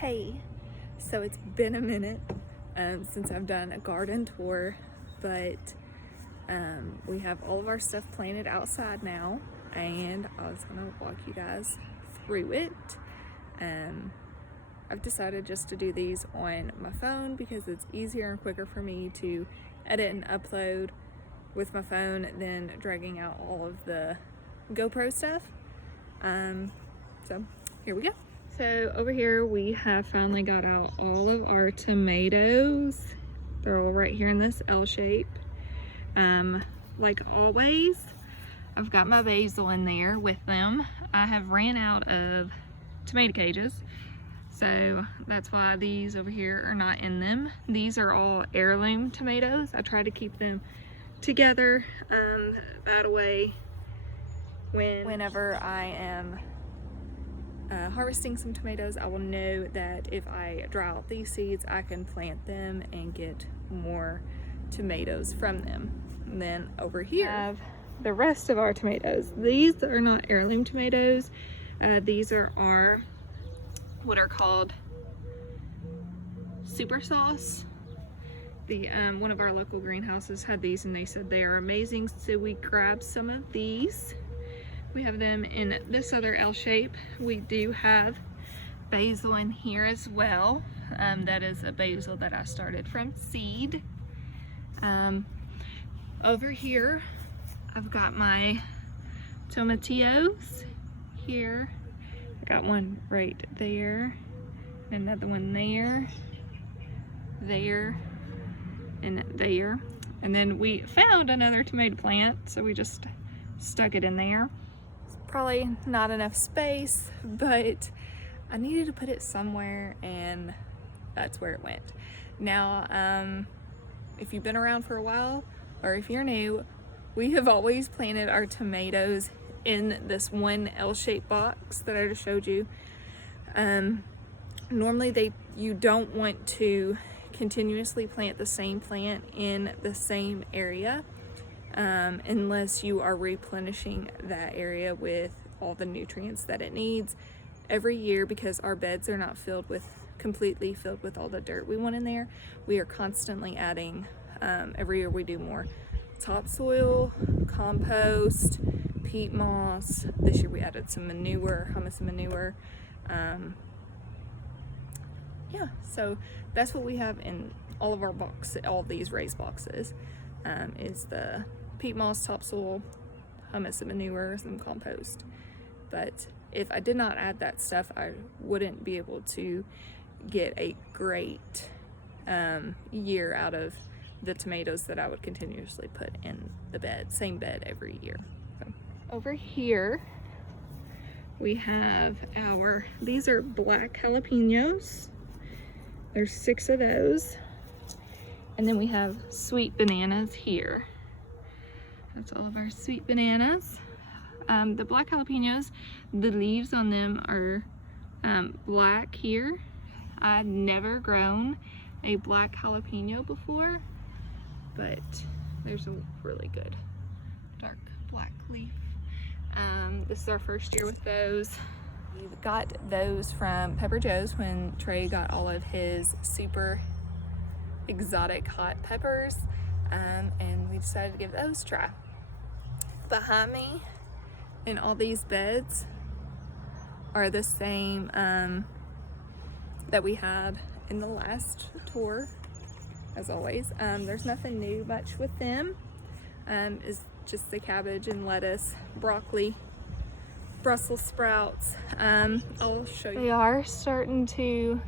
Hey, so it's been a minute since I've done a garden tour, but we have all of our stuff planted outside now, and I was gonna walk you guys through it. I've decided just to do these on my phone because it's easier and quicker for me to edit and upload with my phone than dragging out all of the GoPro stuff. So here we go. So over here we have finally got out all of our tomatoes. They're all right here in this L shape. Like always, I've got my basil in there with them. I have ran out of tomato cages, so that's why these over here are not in them. These are all heirloom tomatoes. I try to keep them together that way whenever I am harvesting some tomatoes, I will know that if I dry out these seeds, I can plant them and get more tomatoes from them. And then over here, I have the rest of our tomatoes. These are not heirloom tomatoes. These are what are called super sauce. One of our local greenhouses had these and they said they are amazing, so we grabbed some of these. We have them in this other L shape. We do have basil in here as well. That is a basil that I started from seed. Over here, I've got my tomatillos here. I got one right there, another one there, and there. And then we found another tomato plant, so we just stuck it in there. Probably not enough space, but I needed to put it somewhere, and that's where it went. Now, if you've been around for a while, or if you're new, we have always planted our tomatoes in this one L-shaped box that I just showed you. Normally you don't want to continuously plant the same plant in the same area. Unless you are replenishing that area with all the nutrients that it needs every year, because our beds are not completely filled with all the dirt we want in there. We are constantly adding, every year we do more topsoil, compost, peat moss. This year we added some manure, humus manure. Yeah, so that's what we have in all of our boxes, all of these raised boxes, is the peat moss, topsoil, humus and manure, some compost. But if I did not add that stuff, I wouldn't be able to get a great year out of the tomatoes that I would continuously put in the bed, same bed every year. So, over here we have these are black jalapenos. There's 6 of those. And then we have sweet bananas here. That's all of our sweet bananas. The black jalapenos, the leaves on them are black here. I've never grown a black jalapeno before, but there's a really good dark black leaf. This is our first year with those. We got those from Pepper Joe's when Trey got all of his super exotic hot peppers, and we decided to give those a try. Behind me in all these beds are the same that we had in the last tour, as always. There's nothing new much with them. It's just the cabbage and lettuce, broccoli, Brussels sprouts. I'll show you. They are starting to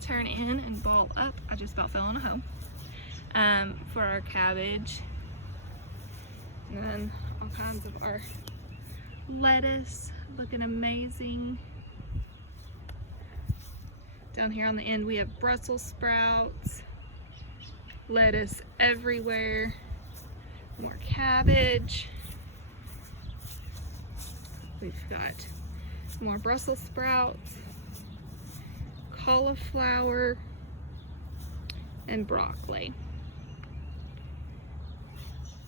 turn in and ball up. I just about fell in a hole. For our cabbage. And then all kinds of our lettuce, looking amazing. Down here on the end we have Brussels sprouts, lettuce everywhere, more cabbage. We've got more Brussels sprouts, cauliflower, and broccoli.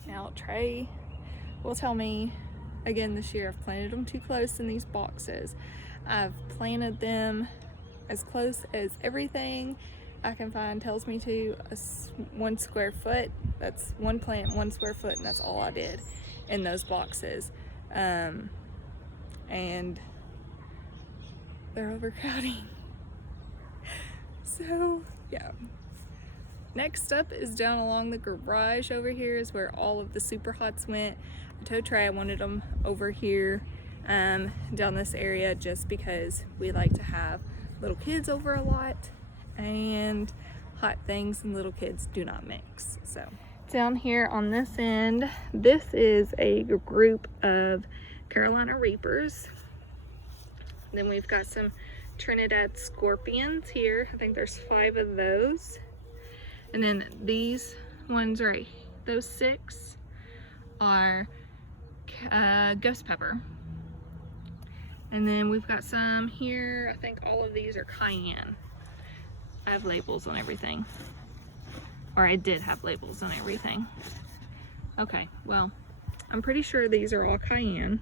Now Trey will tell me again this year I've planted them too close in these boxes. I've planted them as close as everything I can find tells me to 1 square foot. That's one plant, 1 square foot, and that's all I did in those boxes. And they're overcrowding. So yeah. Next up is down along the garage over here is where all of the Super Hots went. I told Trey I wanted them over here down this area just because we like to have little kids over a lot, and hot things and little kids do not mix. So down here on this end, this is a group of Carolina Reapers. Then we've got some Trinidad Scorpions here. I think there's 5 of those. And then these ones right, those 6 are Ghost Pepper. And then we've got some here, I think all of these are Cayenne. I have labels on everything. Or I did have labels on everything. Okay, well, I'm pretty sure these are all Cayenne.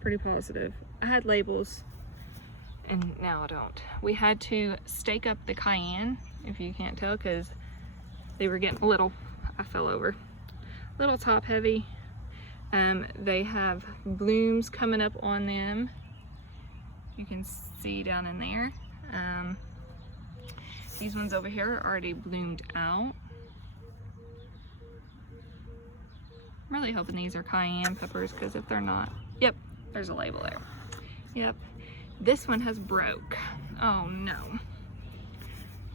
Pretty positive. I had labels and now I don't. We had to stake up the Cayenne, if you can't tell, because they were getting a little, I fell over, little top heavy. They have blooms coming up on them. You can see down in there. These ones over here are already bloomed out. I'm really hoping these are Cayenne peppers, because if they're not, yep, there's a label there. Yep, this one has broke. Oh no.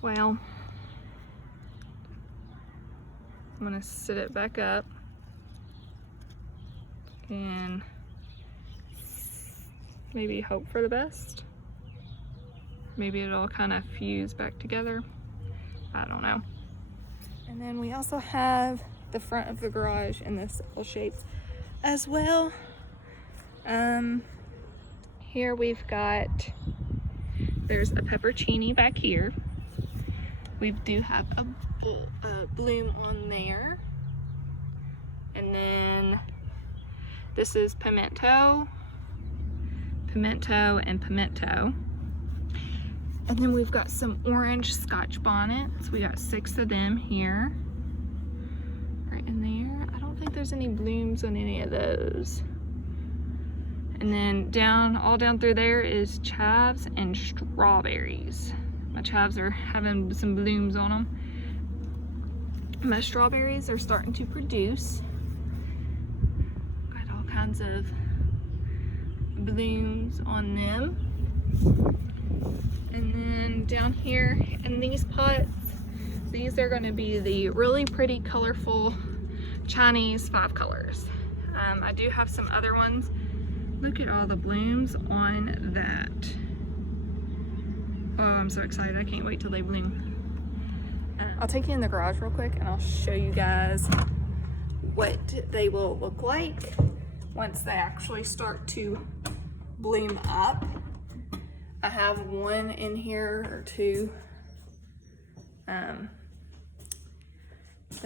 Well, I'm gonna sit it back up and maybe hope for the best. Maybe it'll kind of fuse back together. I don't know. And then we also have the front of the garage in this L shape as well. Here we've got, there's a peppercini back here. We do have a bloom on there. And then this is pimento, and pimento. And then we've got some orange Scotch bonnets. We got 6 of them here. Right in there. I don't think there's any blooms on any of those. And then all down through there is chives and strawberries. My chives are having some blooms on them. My strawberries are starting to produce. Got all kinds of blooms on them. And then down here in these pots, these are going to be the really pretty colorful Chinese 5 colors. I do have some other ones. Look at all the blooms on that. Oh, I'm so excited. I can't wait till they bloom. I'll take you in the garage real quick and I'll show you guys what they will look like once they actually start to bloom up. I have 1 in here or 2 that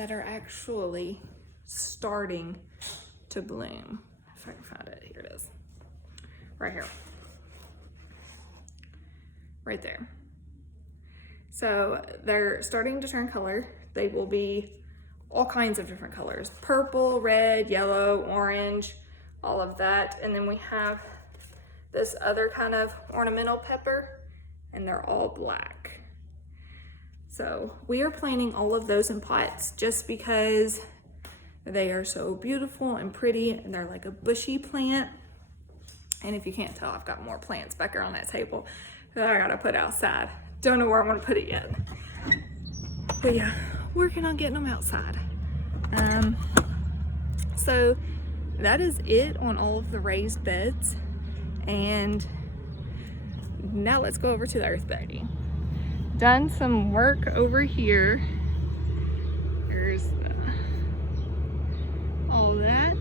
are actually starting to bloom. If I can find it, here it is. Right here. Right there. So they're starting to turn color. They will be all kinds of different colors. Purple, red, yellow, orange, all of that. And then we have this other kind of ornamental pepper, and they're all black. So we are planting all of those in pots just because they are so beautiful and pretty, and they're like a bushy plant. And if you can't tell, I've got more plants back here on that table that I gotta put outside. Don't know where I'm gonna put it yet. But yeah, working on getting them outside. So that is it on all of the raised beds. And now let's go over to the earth bedding. Done some work over here. Here's all that.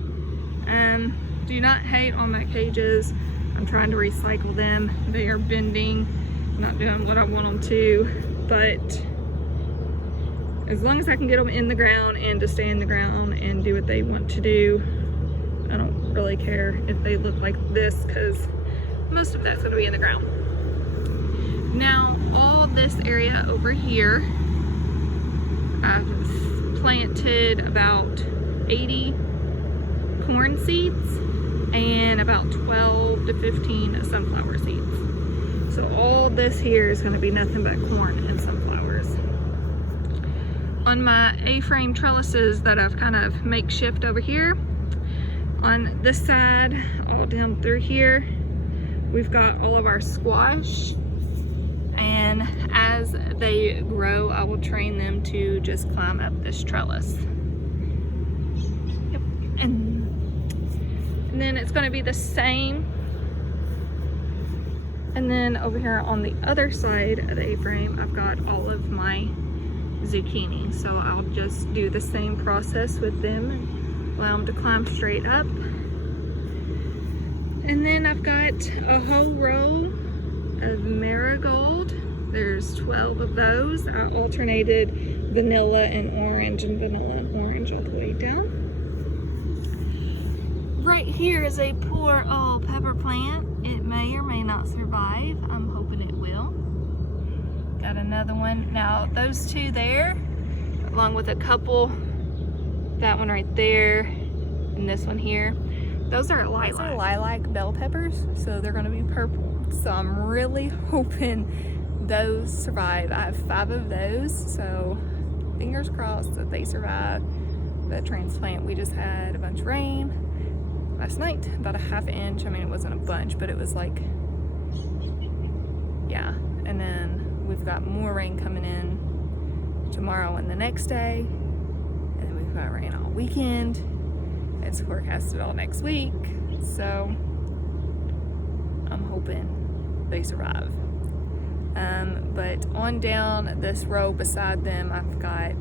Do not hate on my cages. I'm trying to recycle them. They are bending, not doing what I want them to, but as long as I can get them in the ground and to stay in the ground and do what they want to do, I don't really care if they look like this, because most of that's going to be in the ground. Now, all this area over here, I've planted about 80 corn seeds and about 12 to 15 sunflower seeds. So all this here is going to be nothing but corn and sunflowers. On my A-frame trellises that I've kind of makeshift over here, on this side, all down through here, we've got all of our squash. And as they grow, I will train them to just climb up this trellis. Yep. And then it's going to be the same. And then over here on the other side of the A-frame, I've got all of my zucchini. So I'll just do the same process with them and allow them to climb straight up. And then I've got a whole row of marigold. There's 12 of those. I alternated vanilla and orange and vanilla and orange all the way down. Right here is a poor old pepper plant. It may or may not survive. I'm hoping it will. Got another one. Now those two there, along with a couple, that one right there and this one here, those are lilac. These are lilac bell peppers, so they're going to be purple. So I'm really hoping those survive. I have 5 of those, so fingers crossed that they survive the transplant. We just had a bunch of rain last night, about a ½ inch. I mean, it wasn't a bunch, but it was like, yeah. And then we've got more rain coming in tomorrow and the next day, and then we've got rain all weekend. It's forecasted all next week, so I'm hoping they survive. But on down this row beside them, I've got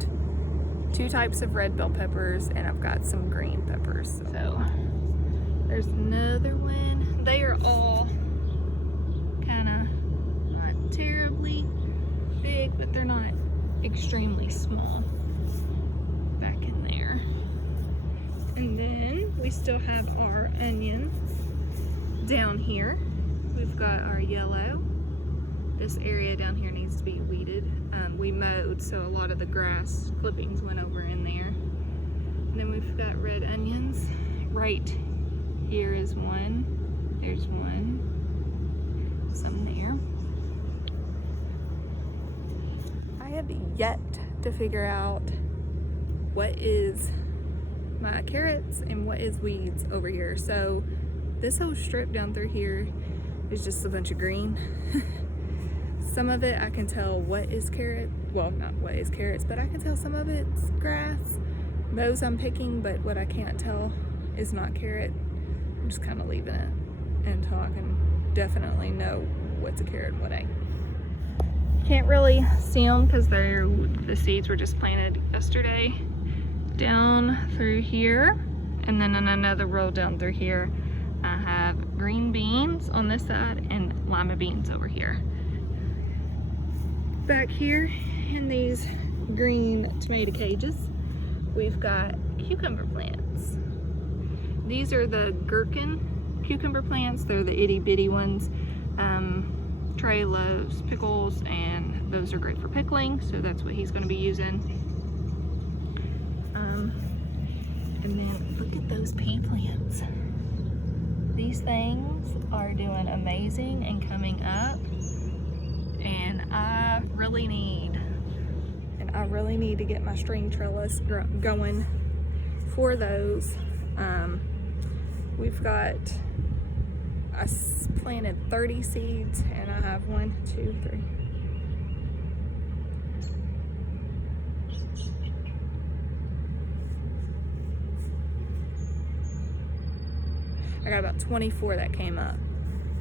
2 types of red bell peppers and I've got some green peppers. So there's another one. They are all kind of not terribly big, but they're not extremely small back in there. And then we still have our onions down here. We've got our yellow. This area down here needs to be weeded. We mowed, so a lot of the grass clippings went over in there. And then we've got red onions. Right here is one. There's one. Some there. I have yet to figure out what is my carrots and what is weeds over here. So this whole strip down through here is just a bunch of green. Some of it I can tell what is carrot, well, not what is carrots, but I can tell some of it's grass. Those I'm picking, but what I can't tell is not carrot. I'm just kind of leaving it until I can definitely know what's a carrot and what ain't. Can't really see them because the seeds were just planted yesterday. Down through here, and then in another row down through here, I have green beans on this side and lima beans over here. Back here in these green tomato cages, we've got cucumber plants. These are the gherkin cucumber plants. They're the itty bitty ones. Trey loves pickles, and those are great for pickling, so that's what he's going to be using. And then look at those pea plants. These things are doing amazing and coming up, and I really need to get my string trellis going for those. We've got, I planted 30 seeds and I have 1, 2, 3. I got about 24 that came up.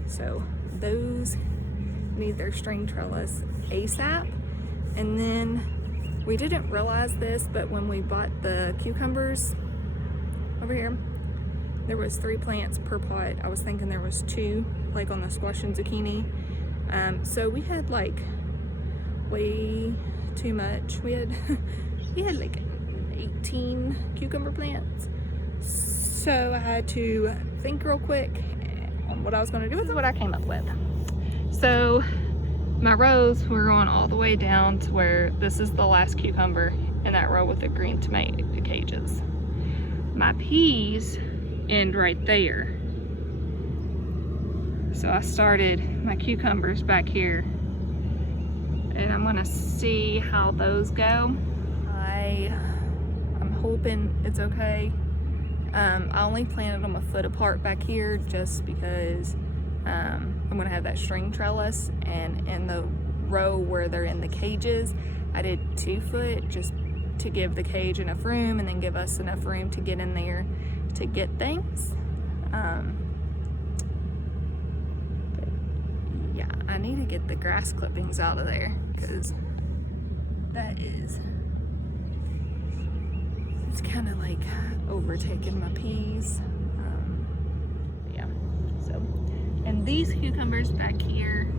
So those need their string trellis ASAP. And then we didn't realize this, but when we bought the cucumbers over here, there was 3 plants per pot. I was thinking there was 2, like on the squash and zucchini. So we had like way too much. We had like 18 cucumber plants. So I had to think real quick on what I was going to do. This is what I came up with. So my rows, we're going all the way down to where this is the last cucumber in that row with the green tomato cages. My peas end right there. So I started my cucumbers back here, and I'm gonna see how those go. I'm hoping it's okay. I only planted them a foot apart back here just because I'm gonna have that string trellis, and in the row where they're in the cages, I did 2 foot just to give the cage enough room and then give us enough room to get in there to get things. But yeah, I need to get the grass clippings out of there because that is, it's kind of like overtaking my peas. Yeah, so, and these cucumbers back here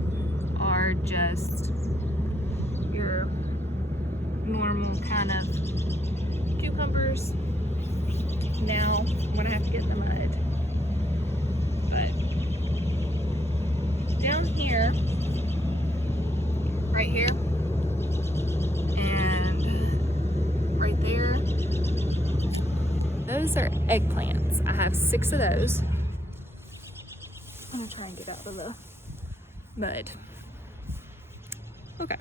are just your normal kind of cucumbers. Now I'm gonna have to get in the mud, but down here, right here, and right there, those are eggplants. I have 6 of those. I'm gonna try and get out of the mud. Okay.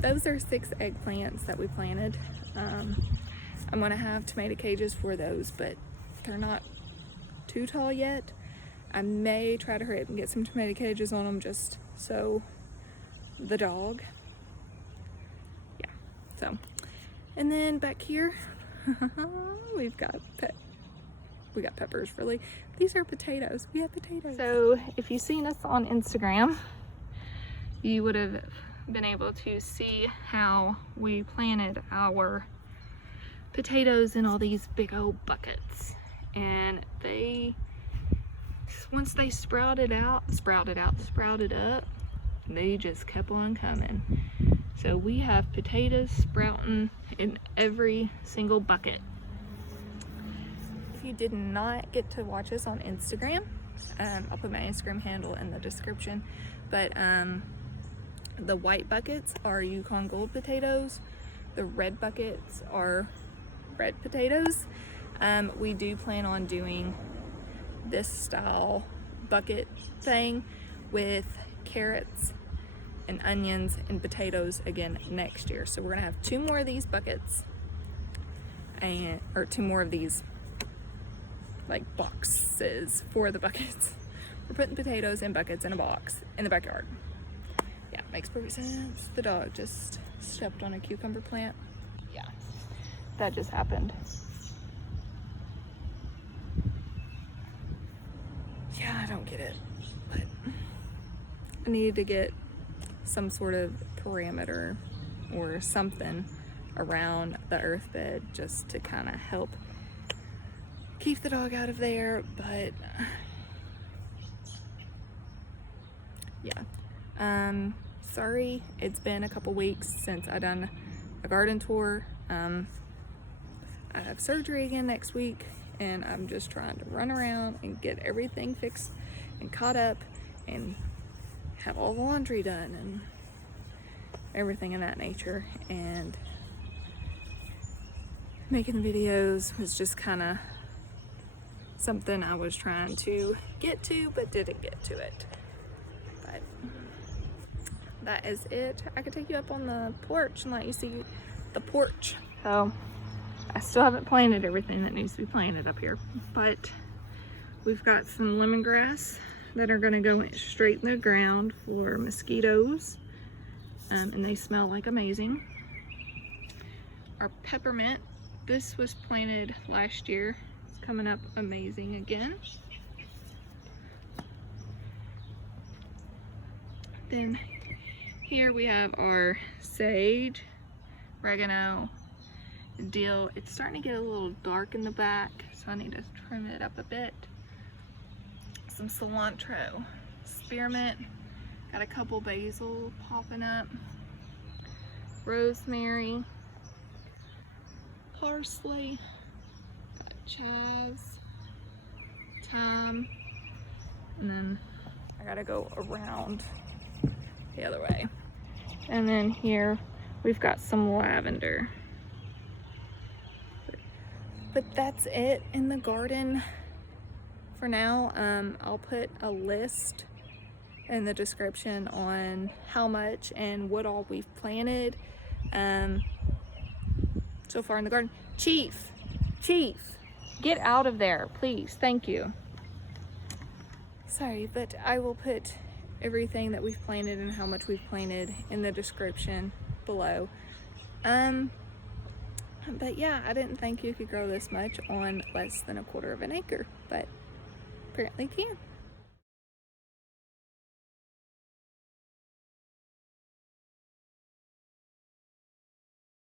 Those are 6 eggplants that we planted. I'm gonna have tomato cages for those, but they're not too tall yet. I may try to hurry up and get some tomato cages on them just so the dog. Yeah, so. And then back here, we got peppers, really. These are potatoes. We have potatoes. So if you've seen us on Instagram, you would have been able to see how we planted our potatoes in all these big old buckets. And they, once they sprouted up, they just kept on coming. So we have potatoes sprouting in every single bucket. If you did not get to watch us on Instagram, I'll put my Instagram handle in the description, but the white buckets are Yukon Gold potatoes. The red buckets are red potatoes. We do plan on doing this style bucket thing with carrots and onions and potatoes again next year. So we're gonna have 2 more of these buckets, or 2 more of these like boxes for the buckets. We're putting potatoes in buckets in a box in the backyard. Yeah, makes perfect sense. The dog just stepped on a cucumber plant. Yeah, that just happened. Yeah, I don't get it, but I needed to get some sort of parameter or something around the earth bed just to kind of help keep the dog out of there. But yeah, sorry it's been a couple weeks since I done a garden tour. I have surgery again next week, and I'm just trying to run around and get everything fixed and caught up and have all the laundry done and everything in that nature. And making videos was just kind of something I was trying to get to but didn't get to it. But that is it. I could take you up on the porch and let you see the porch. So I still haven't planted everything that needs to be planted up here, but we've got some lemongrass that are gonna go straight in the ground for mosquitoes, and they smell like amazing. Our peppermint, this was planted last year. It's coming up amazing again. Then here we have our sage, oregano, dill. It's starting to get a little dark in the back, so I need to trim it up a bit. Some cilantro, spearmint, got a couple basil popping up, rosemary, parsley, got chives, thyme, and then I gotta go around the other way. And then here we've got some lavender. But that's it in the garden for now. I'll put a list in the description on how much and what all we've planted so far in the garden. Chief, get out of there, please. Thank you. Sorry, but I will put everything that we've planted and how much we've planted in the description below. But yeah, I didn't think you could grow this much on less than 1/4 of an acre, but apparently can.